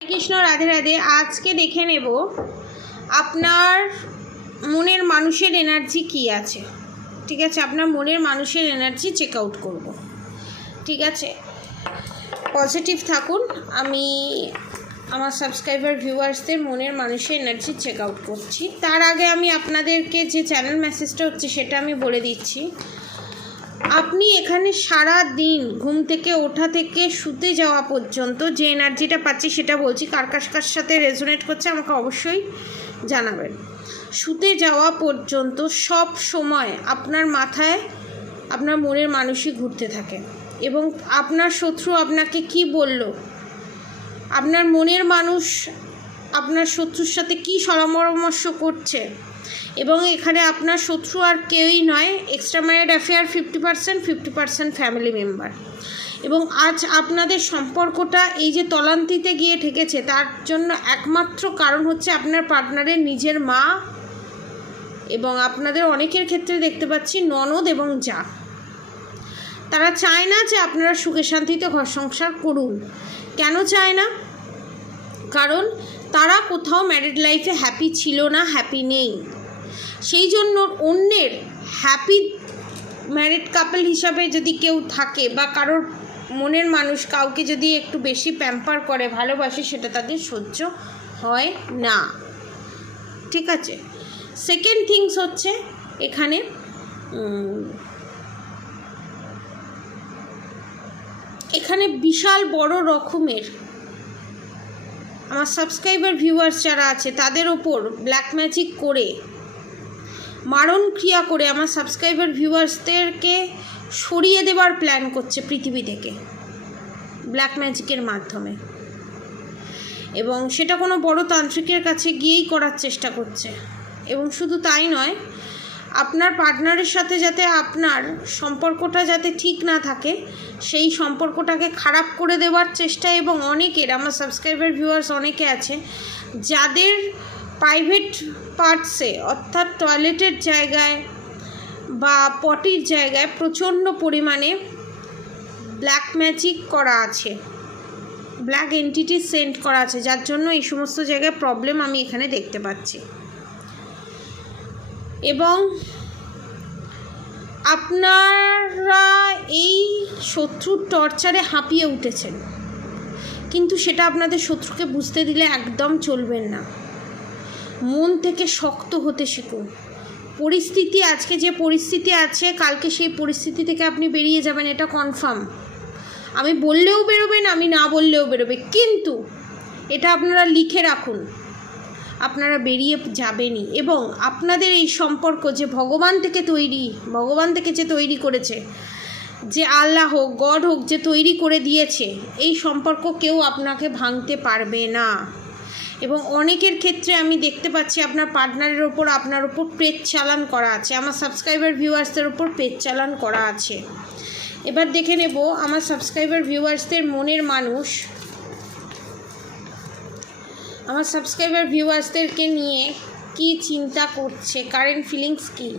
কৃষ্ণ, রাধে রাধে। আজকে দেখে নেব আপনার মনের মানুষের এনার্জি কি আছে। ঠিক আছে, আপনার মনের মানুষের এনার্জি চেক আউট করব। ঠিক আছে, পজিটিভ থাকুন। আমি আমার সাবস্ক্রাইবার ভিউয়ার্সদের মনের মানুষের এনার্জি চেক আউট করছি। তার আগে আমি আপনাদেরকে যে চ্যানেল মেসেজটা হচ্ছে সেটা আমি বলে দিচ্ছি। আপনি এখানে সারা দিন ঘুম থেকে ওঠা থেকে শুতে যাওয়া পর্যন্ত যে এনার্জিটা পাচ্ছি সেটা বলছি, কার কার সাথে রেজোনেট করছে আমাকে অবশ্যই জানাবেন। শুতে যাওয়া পর্যন্ত সব সময় আপনার মাথায় আপনার মনের মানুষই ঘুরতে থাকে এবং আপনার শত্রু আপনাকে কি বলল, আপনার মনের মানুষ আপনার শত্রুর সাথে কি পরামর্শ করছে, এবং এখানে আপনার শত্রু আর কেউই নয়, extra married affair 50% family member. এবং আজ আপনাদের সম্পর্কটা এই যে তলান্তিতে গিয়ে ঠেকেছে তার জন্য একমাত্র কারণ হচ্ছে আপনার পার্টনারের নিজের মা, এবং আপনাদের অনেকের ক্ষেত্রে দেখতে পাচ্ছি ননদ এবং যা। তারা চায় না যে আপনারা সুখে শান্তিতে ঘর সংসার করুন। কেন চায় না? কারণ তারা কোথাও ম্যারিড লাইফে হ্যাপি ছিল না, হ্যাপি নেই। সেই জন্য অন্যের হ্যাপি ম্যারিড কাপল হিসাবে যদি কেউ থাকে বা কারোর মনের মানুষ কাউকে যদি একটু বেশি প্যাম্পার করে, ভালোবাসে, সেটা তাদের সহ্য হয় না। ঠিক আছে, সেকেন্ড থিংস হচ্ছে এখানে বিশাল বড় রকমের আমার সাবস্ক্রাইবার ভিউয়ার্স যারা আছে তাদের ওপর ব্ল্যাক ম্যাজিক করে, মারণ ক্রিয়া করে আমার সাবস্ক্রাইবার ভিউয়ার্সদেরকে সরিয়ে দেওয়ার প্ল্যান করছে পৃথিবী থেকে ব্ল্যাক ম্যাজিকের মাধ্যমে, এবং সেটা কোনো বড় তান্ত্রিকের কাছে গিয়েই করার চেষ্টা করছে। এবং শুধু তাই নয়, আপনার পার্টনারের সাথে যাতে আপনার সম্পর্কটা যাতে ঠিক না থাকে সেই সম্পর্কটাকে খারাপ করে দেওয়ার চেষ্টা। এবং অনেকের আমার সাবস্ক্রাইবার ভিউয়ার্স অনেকে আছে যাদের প্রাইভেট পার্টসে অর্থাৎ টয়লেটের জায়গায় বা পটির জায়গায় প্রচণ্ড পরিমাণে ব্ল্যাক ম্যাজিক করা আছে, ব্ল্যাক এন্টিটি সেন্ড করা আছে, যার জন্য এই সমস্ত জায়গায় প্রবলেম আমি এখানে দেখতে পাচ্ছি। এবং আপনারা এই শত্রুর টর্চারে হাঁপিয়ে উঠেছেন, কিন্তু সেটা আপনাদের শত্রুকে বুঝতে দিলে একদম চলবেন না। মন থেকে শক্ত হতে শিখুন। পরিস্থিতি, আজকে যে পরিস্থিতি আছে কালকে সেই পরিস্থিতি থেকে আপনি বেরিয়ে যাবেন, এটা কনফার্ম। আমি বললেও বেরোবেন, আমি না বললেও বেরোবে, কিন্তু এটা আপনারা লিখে রাখুন, আপনারা বেরিয়ে যাবেনই। এবং আপনাদের এই সম্পর্ক যে ভগবান থেকে যে তৈরি করেছে, যে আল্লাহ হোক, গড হোক, যে তৈরি করে দিয়েছে, এই সম্পর্ক কেউ আপনাকে ভাঙতে পারবে না। এবং অনেকের ক্ষেত্রে আমি দেখতে পাচ্ছি আপনার পার্টনারের ওপর আপনার ওপর প্রেত চালান করা আছে, আমার সাবস্ক্রাইবার ভিউয়ার্সদের ওপর প্রেত চালান করা আছে। এবার দেখে নেব আমার সাবস্ক্রাইবার ভিউয়ার্সদের মনের মানুষ আমার সাবস্ক্রাইবার ভিউয়ার্সদেরকে নিয়ে কি চিন্তা করছে, কারেন্ট ফিলিংস কি।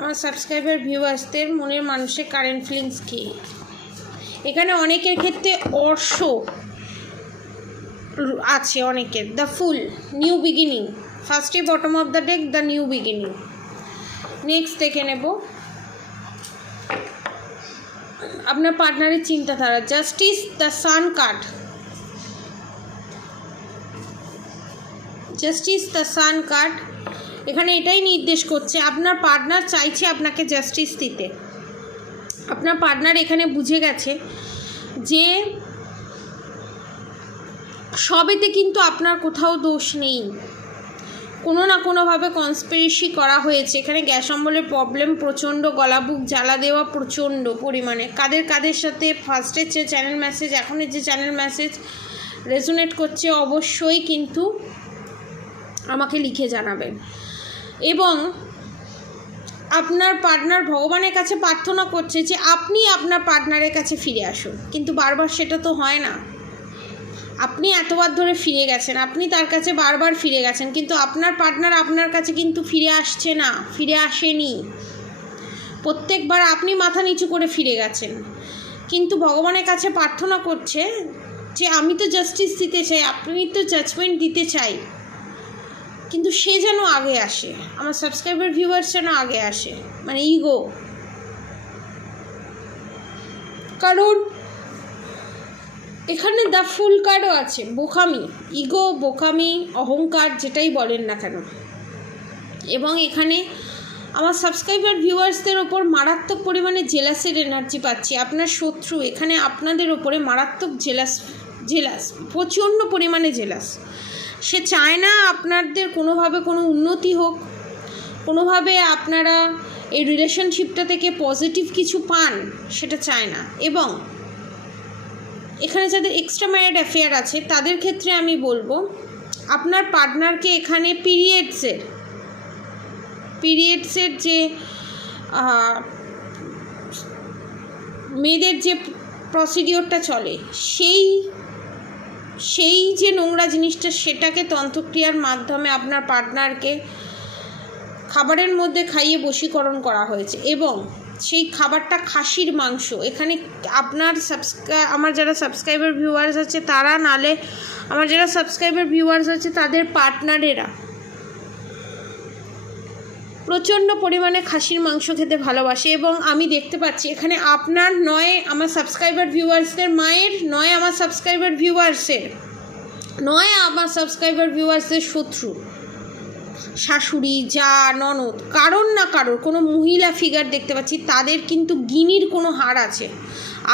আমার সাবস্ক্রাইবার ভিউয়ার্সদের মনের মানুষের কারেন্ট ফিলিংস কি। এখানে অনেকের ক্ষেত্রে অর্শ আছে, অনেকের দ্য ফুল, নিউ বিগিনিং, ফার্স্টে bottom of the deck, the new beginning. Next দেখে নেব আপনার পার্টনারের চিন্তাধারা, justice, the sun card, justice, the sun card. এখানে এটাই নির্দেশ করছে আপনার পার্টনার চাইছে আপনাকে জাস্টিস দিতে। আপনার পার্টনার এখানে বুঝে গেছে যে সবেতে কিন্তু আপনার কোথাও দোষ নেই, কোনো না কোনোভাবে কনস্পিরেসি করা হয়েছে। এখানে গ্যাস অম্বলের প্রবলেম প্রচণ্ড, গলা বুক জ্বালা দেওয়া প্রচণ্ড পরিমাণে। কাদের সাথে ফার্স্টের যে চ্যানেল মেসেজ, এখনের যে চ্যানেল মেসেজ রেজোনেট করছে অবশ্যই কিন্তু আমাকে লিখে জানাবেন। এবং আপনার পার্টনার ভগবানের কাছে প্রার্থনা করছে যে আপনি আপনার পার্টনারের কাছে ফিরে আসুন, কিন্তু বারবার সেটা তো হয় না। আপনি এতবার ধরে ফিরে গেছেন, আপনি তার কাছে বারবার ফিরে গেছেন, কিন্তু আপনার পার্টনার আপনার কাছে কিন্তু ফিরে আসছে না, ফিরে আসেনি। প্রত্যেকবার আপনি মাথা নিচু করে ফিরে গেছেন, কিন্তু ভগবানের কাছে প্রার্থনা করছে যে আমি তো জাস্টিস দিতে চাই, আপনি তো জাজমেন্ট দিতে চাই, কিন্তু সে যেন আগে আসে, আমার সাবস্ক্রাইবার ভিউয়ার্স যেন আগে আসে, মানে ইগো। কারণ এখানে দ্য ফুল কার্ডও আছে, বোকামি, ইগো, বোকামি, অহংকার, যেটাই বলেন না কেন। এবং এখানে আমার সাবস্ক্রাইবার ভিউয়ার্সদের ওপর মারাত্মক পরিমাণে জেলাসের এনার্জি পাচ্ছি। আপনার শত্রু এখানে আপনাদের ওপরে মারাত্মক জেলাস প্রচণ্ড পরিমাণে জেলাস। সে চায় না আপনাদের কোনোভাবে কোনো উন্নতি হোক, কোনোভাবে আপনারা এই রিলেশনশিপটা থেকে পজিটিভ কিছু পান, সেটা চায় না। এবং এখানে যাদের এক্সট্রা ম্যারিড অ্যাফেয়ার আছে তাদের ক্ষেত্রে আমি বলবো আপনার পার্টনারকে এখানে পিরিয়ডসের যে মেয়েদের যে প্রসিডিওরটা চলে সেই যে নোংরা জিনিসটা, সেটাকে তন্ত্রক্রিয়ার মাধ্যমে আপনার পার্টনারকে খাবারের মধ্যে খাইয়ে বশীকরণ করা হয়েছে। এবং সেই খাবারটা খাসির মাংস। এখানে আপনার আমার যারা সাবস্ক্রাইবার ভিউয়ার্স আছে তারা, নালে আমার যারা সাবস্ক্রাইবার ভিউয়ার্স আছে তাদের পার্টনারেরা প্রচণ্ড পরিমাণে খাসির মাংস খেতে ভালোবাসে। এবং আমি দেখতে পাচ্ছি এখানে আপনার নয় আমার সাবস্ক্রাইবার ভিউয়ার্সদের মায়ের, নয় আমার সাবস্ক্রাইবার ভিউয়ার্সের, নয় আমার সাবস্ক্রাইবার ভিউয়ার্সদের শত্রু, শাশুড়ি, যা, ননদ, কারোর না কারোর কোনো মহিলা ফিগার দেখতে পাচ্ছি, তাদের কিন্তু গিনির কোনো হার আছে।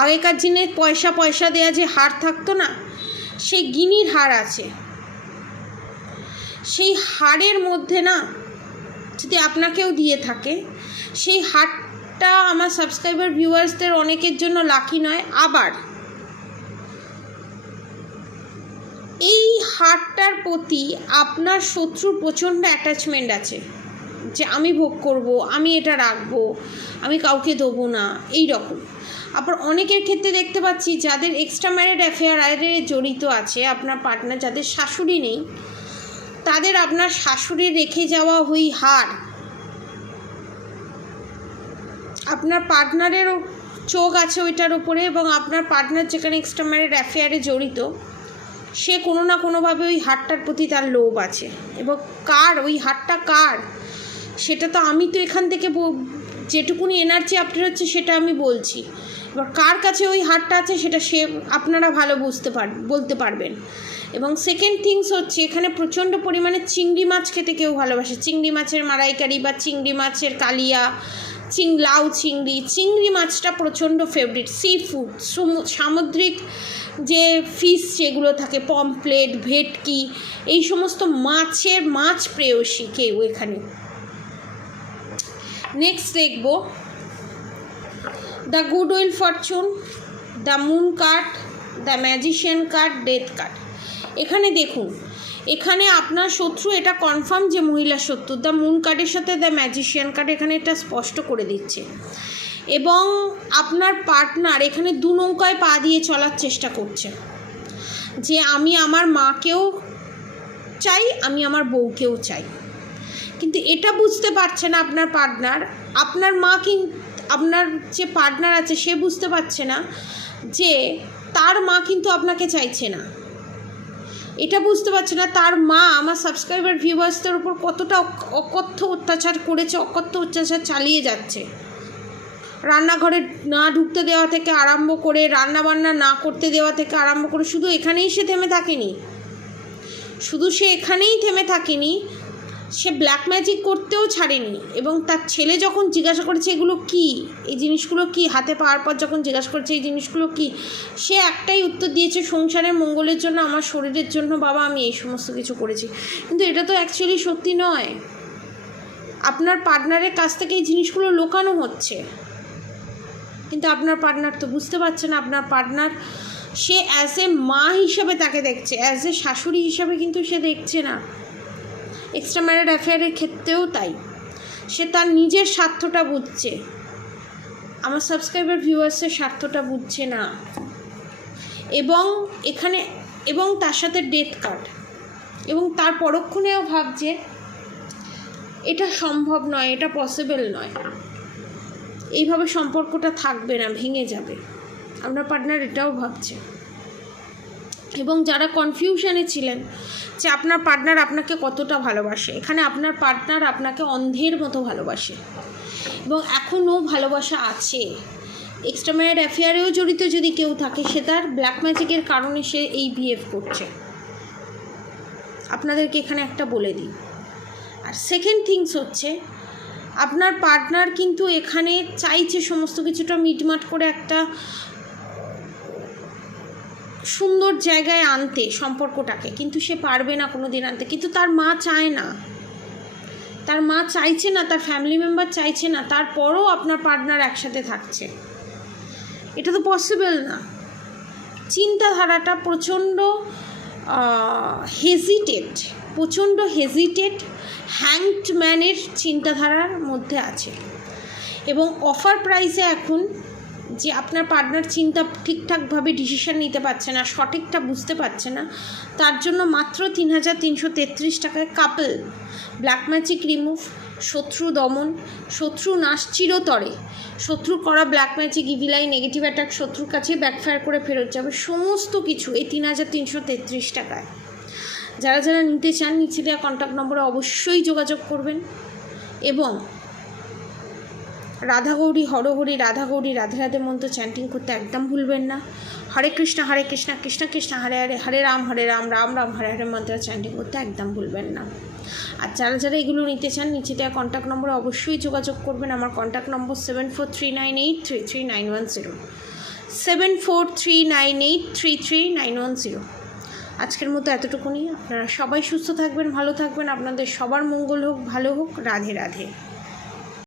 আগেকার দিনে পয়সা দেওয়া যে হার থাকতো না, সেই গিনির হার আছে। সেই হাড়ের মধ্যে না যদি আপনাকেও দিয়ে থাকে, সেই হারটা আমার সাবস্ক্রাইবার ভিউয়ার্সদের অনেকের জন্য লাকি নয়। আবার এই হারটার প্রতি আপনার শত্রুর প্রচণ্ড অ্যাটাচমেন্ট আছে, যে আমি ভোগ করব, আমি এটা রাখবো, আমি কাউকে দেবো না, এই রকম। আবার অনেকের ক্ষেত্রে দেখতে পাচ্ছি যাদের এক্সট্রা ম্যারিড অ্যাফেয়ারে জড়িত আছে আপনার পার্টনার, যাদের শাশুড়ি নেই, তাদের আপনার শাশুড়ির রেখে যাওয়া ওই হার আপনার পার্টনারেরও চোখ আছে ওইটার উপরে। এবং আপনার পার্টনার যেখানে এক্সট্রা ম্যারিড অ্যাফেয়ারে জড়িত, সে কোনো না কোনোভাবে ওই হারটার প্রতি তার লোভ আছে। এবং ওই হারটা কার, সেটা তো আমি তো এখান থেকে যেটুকুনি এনার্জি আপনার হচ্ছে সেটা আমি বলছি। এবার কার কাছে ওই হারটা আছে সেটা আপনারা ভালো বলতে পারবেন। এবং সেকেন্ড থিংস হচ্ছে এখানে প্রচণ্ড পরিমাণে চিংড়ি মাছ খেতে কেউ ভালোবাসে। চিংড়ি মাছের মালাইকারি বা চিংড়ি মাছের কালিয়া, লাউ চিংড়ি মাছটা প্রচণ্ড ফেভারিট। সি ফুড, সামুদ্রিক যে ফিশ যেগুলো থাকে, পমপ্লেট, ভেটকি, এই সমস্ত মাছ প্রেয়সী কেউ এখানে। নেক্সট দেখব the good will Fortune, the moon card, the magician card, death card. এখানে দেখুন, এখানে আপনার শত্রু এটা কনফার্ম যে মহিলা শত্রু। দ্য মুন কার্ডের সাথে দ্য ম্যাজিশিয়ান কার্ড এখানে এটা স্পষ্ট করে দিচ্ছে। এবং আপনার পার্টনার এখানে দু নৌকায় পা দিয়ে চলার চেষ্টা করছে, যে আমি আমার মাকেও চাই, আমি আমার বউকেও চাই। কিন্তু এটা বুঝতে পারছে না আপনার পার্টনার, আপনার মা আপনার যে পার্টনার আছে সে বুঝতে পারছে না যে তার মা কিন্তু আপনাকে চাইছে না। এটা বুঝতে পারছে না তার মা আমার সাবস্ক্রাইবার ভিউয়ার্সদের উপর কতটা অকথ্য অত্যাচার করেছে, অকথ্য অত্যাচার চালিয়ে যাচ্ছে। রান্নাঘরে না ঢুকতে দেওয়া থেকে আরম্ভ করে, রান্নাবান্না না করতে দেওয়া থেকে আরম্ভ করে, শুধু এখানেই সে থেমে থাকেনি, সে ব্ল্যাক ম্যাজিক করতেও ছাড়েনি। এবং তার ছেলে যখন জিজ্ঞাসা করেছে এগুলো কি, এই জিনিসগুলো কি, হাতে পাওয়ার পর যখন জিজ্ঞাসা করেছে এই জিনিসগুলো কি, সে একটাই উত্তর দিয়েছে, সংসারের মঙ্গলের জন্য, আমার শরীরের জন্য বাবা আমি এই সমস্ত কিছু করেছি। কিন্তু এটা তো অ্যাকচুয়ালি সত্যি নয়। আপনার পার্টনারের কাছ থেকে এই জিনিসগুলো লুকানো হচ্ছে, কিন্তু আপনার পার্টনার তো বুঝতে পারছে না। আপনার পার্টনার সে অ্যাজ এ মা হিসাবে তাকে দেখছে, অ্যাজ এ শাশুড়ি হিসাবে কিন্তু সে দেখছে না। এক্সট্রা ম্যারিড অ্যাফেয়ারের ক্ষেত্রেও তাই, সে তার নিজের স্বার্থটা বুঝছে, আমার সাবস্ক্রাইবার ভিউয়ার্সের স্বার্থটা বুঝছে না। এবং তার সাথে ডেথ কার্ড, এবং তার পরক্ষণেও ভাবছে এটা সম্ভব নয়, এটা পসিবল নয়। এইভাবে সম্পর্কটা থাকবে না, ভেঙে যাবে। আপনার পার্টনার এটাও ভাবছে। এবং যারা কনফিউশনে ছিলেন যে আপনার পার্টনার আপনাকে কতটা ভালোবাসে, এখানে আপনার পার্টনার আপনাকে অন্ধের মতো ভালোবাসে এবং এখনও ভালোবাসা আছে। এক্সট্রা ম্যারিড অ্যাফেয়ারেও জড়িত যদি কেউ থাকে, সে তার ব্ল্যাক ম্যাজিকের কারণে সে এই বিহেভ করছে, আপনাদেরকে এখানে একটা বলে দিই। আর সেকেন্ড থিংস হচ্ছে, আপনার পার্টনার কিন্তু এখানে চাইছে সমস্ত কিছুটা মিটমাট করে একটা সুন্দর জায়গায় আনতে সম্পর্কটাকে, কিন্তু সে পারবে না কোনো দিন আনতে। কিন্তু তার মা চায় না, তার মা চাইছে না, তার ফ্যামিলি মেম্বার চাইছে না, তারপরও আপনার পার্টনার একসাথে থাকছে। এটা তো পসিবল না। চিন্তাধারাটা প্রচণ্ড হেজিটেট হ্যাংড ম্যানের চিন্তাধারার মধ্যে আছে। এবং অফার প্রাইসে এখন যে আপনার পার্টনার ঠিকঠাকভাবে ডিসিশন নিতে পারছে না, সঠিকটা বুঝতে পারছে না, তার জন্য মাত্র 3333 টাকায় কাপল ব্ল্যাক ম্যাজিক রিমুভ, শত্রু দমন, শত্রু নাশ চিরতরে, শত্রু করা black magic, evil eye, negative attack শত্রুর কাছে ব্যাকফায়ার করে ফেরত যাবে, সমস্ত কিছু এই 3333 টাকায়। যারা যারা নিতে চান নিচে দেওয়া কন্ট্যাক্ট নম্বরে অবশ্যই যোগাযোগ করবেন। এবং রাধা গৌরী হরহরি, রাধা গৌরী রাধে রাধে মন্ত্র চ্যান্টিং করতে একদম ভুলবেন না। হরে কৃষ্ণ কৃষ্ণ কৃষ্ণ হরে হরে, হরে রাম রাম রাম হরে হরে মন্ত্র চ্যান্টিং করতে একদম ভুলবেন না। আর যারা যারা এগুলো নিতে চান নিচে দেওয়া কন্ট্যাক্ট নম্বরে অবশ্যই যোগাযোগ করবেন। আমার কন্ট্যাক্ট নম্বর 7439833910, 7439833910। আজকের মতো এতটুকুনি। আপনারা সবাই সুস্থ থাকবেন, ভালো থাকবেন, আপনাদের সবার মঙ্গল হোক, ভালো হোক। রাধে রাধে।